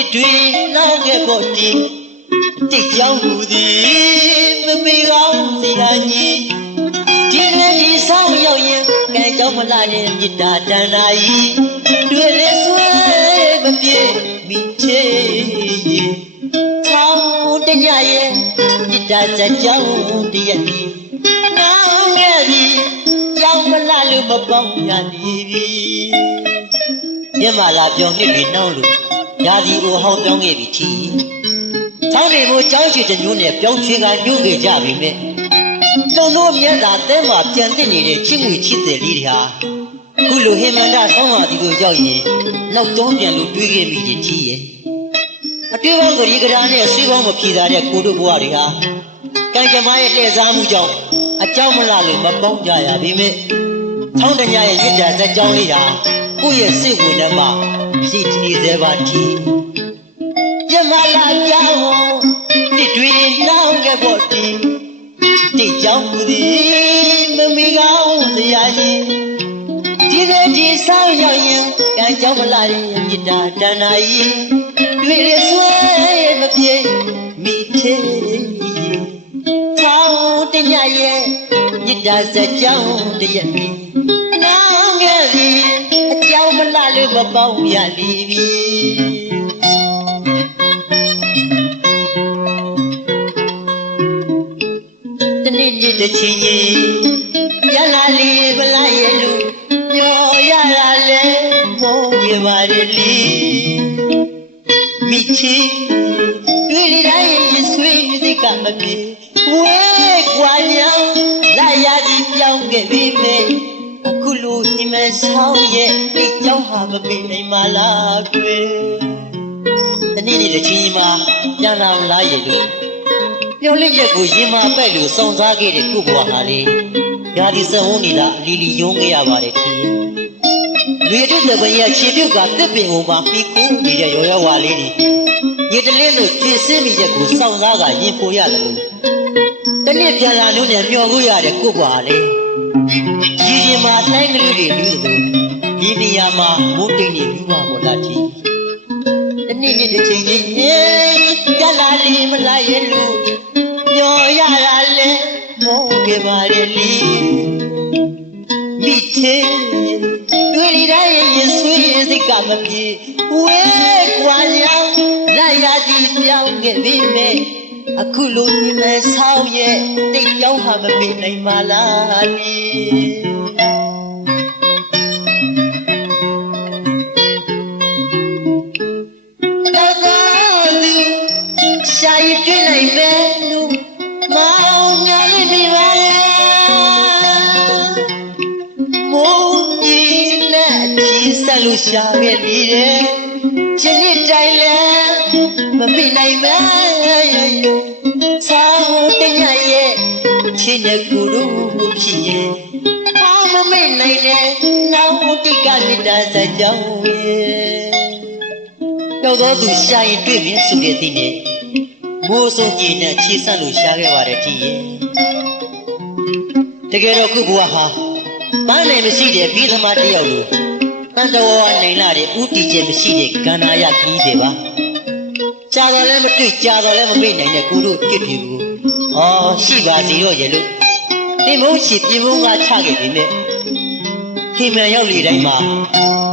စ်တွေလောက်ခဲ့ဖို့ဒီတိတ်ကြောင်းသူသည်မမေကောင်းစီကညီဒီနေ့ဒီဆောင်ရောက်ရင်ကဲကြောင်းမလာရင်မြစ်တာတန်တာဤတွေ့လေဆွဲမပြေမိချေကြီးဆောင်းတညရဲ့မြစ်တာစကြောင်းတရက်ဒီနာမဲဒီကြောင်းမလာလို့မပေါင်းရနေပြီမြန်မာလာပြောနှစ်ပြီနှောင်းလို့ ရာဒီကိုဟောင်းပြောင်းခဲ့ပြီထီ။ဆောင်းနေကိုကြောင်းချီတညိုးနဲ့ပြောင်းချွေကညှို့ခဲ့ကြပြီမဲ့။တုံတို့မျက်လာတဲမှာပြန်တက်နေတဲ့ချစ်ငွေချစ်တဲ့လေးတွေဟာခုလိုဟင်မန္တဆောင်းပါဒီလိုရောက်ရင်နောက်ကျောင်းပြန်လို့တွေးခဲ့မိရင်ကြီးရဲ့။အတွေ့အကြုံကလေးကရာနဲ့ဆွေးကောင်းမဖြေတာတဲ့ကိုတို့ဘဝတွေဟာကံကြမ္မာရဲ့လှည့်စားမှုကြောင့်အကြောင်းမလားလို့မပေါင်းကြရပြီမဲ့။ ဆောင်းတညရဲ့ရစ်တာဇက်ကြောင်းလေးဟာကိုယ့်ရဲ့စိတ်ဝင်ထဲမှာရှိနေသေးပါထီ။ပြမလာကြောင်းတစ်တွေနောင်ခဲ့ဖို့တီတိတ်ကြောင်းမူသည်မမီကောင်းစရာကြီးဒီရဒီဆောင်ရောက်ရင်ကံကြောင်းမလာရင်မြစ်တာတဏ္ဍာကြီးတွေ့ရဆွဲမပြေမိသေးဆောင်းတညရဲ့မြစ်တာစကြောင်းတရက် လာလို့မပေါင်းရလီပြီတနေ့နေ့တစ်ချင်းချင်းရလာလီဗလာရဲ့လူညောရလာလဲမောပြပါရလီမိချီတွေ့ရတိုင်းရင်ဆွေးစိတ်ကမပြေဝဲကွာညောင်းလာရသည်ပြောင်းခဲ့ပြီမေအခုလိုဟိမဆောင်ရဲ့ဒီ ကြောင့်ဟာမပြေနိုင်မလားကွယ်တနေ့နေ့တစ်ချင်းချင်းမှာပြန်လာမလားရဲ့လူမျောလင့်ချက်ကိုရင်မာပဲ့လို့စုံစားခဲ့တဲ့ကို့ဘဝဟာလေဓာဒီစဝုန်းနေလားအလီလီယုံခဲ့ရပါတယ်ခင်လူရတဲ့ပင်ရခြေပြုတ်ကတစ်ပင်ကိုမှပြီးကိုနေတဲ့ရောရောဝါလေးတွေရေတလင်းလို့ကျွေစင်းမိချက်ကိုစောင့်စားကရင်ပိုရတယ်လို့တနည်းပြန်လာလို့နဲ့မျောကိုရတဲ့ကို့ဘဝဟာလေဒီရင်မှာတိုင်းကလေးတွေလူသလို ဒီနေရာမှာမိုးတိမ်နေလူပါပေါ်လာချီတနေ့နေ့တစ်ချိန်ချင်းကြလာလီမလာရဲ့လူညောရလာလဲမောခဲ့ပါရဲ့လီမိသေးတွေ့ရတဲ့ရင်ဆွေးစိတ်ကမပြေဝဲကွာရောင်လာရသည်ပြောင်းခဲ့ပြီမဲ့အခုလိုညီမဆောင်ရဲ့တိတ်ကြောင်းဟာမမေ့နိုင်ပါလားလီ လို့ရှာခဲ့ပြီတဲ့ဒီနေ့တိုင်းလဲမပြနိုင်မဲရုံဆောင်းတညရဲ့ချင်းရဲ့ကိုယ်တို့ဖြစ်ရဲ့ဘာမမေ့နိုင်တဲ့နောက်တိကမြတ်တာစကြောင်းရဲ့တော့တော့သူရှာရင်တွေ့မြင်ဆိုတဲ့ဒီနေ့မိုးစိုးကြီးနဲ့ခြေဆက်လို့ရှာခဲ့ပါတယ်တီးရဲ့တကယ်တော့ခုဘဝဟာပန်းနိုင်မရှိတဲ့ပြီးသမားတစ်ယောက်လို တန်တော်ဝါနိုင်လာတဲ့ဥတီချက်မရှိတဲ့ကန္နာရကြီးတွေပါကြာတော့လည်းမတွေ့ကြာတော့လည်းမမေ့နိုင်တဲ့ကိုတို့ပြစ်ပြူကိုအော်ရှိပါစီတော့ရဲ့လို့ဒီမိုးရှိပြင်မိုးကချခဲ့ပြီနဲ့ဟိမန်ရောက်လေတိုင်းမှာ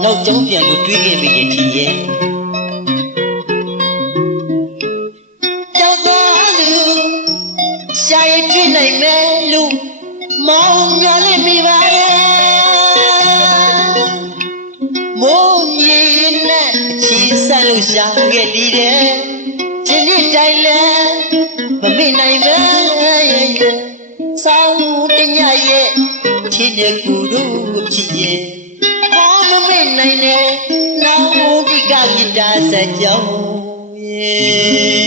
နောက်ကျောင်းပြန်လို့တွေးခဲ့မိရဲ့တီးရဲ့ ဆက်လို့ရှာခဲ့ဒီတဲ့ဒီနေ့တိုင်းလဲမမေ့နိုင်ပဲရဲ့ဆောင်းတညရဲ့ချင်းတဲ့ကူတို့ဖြစ်ရဲ့ဘာမမေ့နိုင်နဲ့နောင်ဒီကမြတ်တာစကြောင်းရဲ့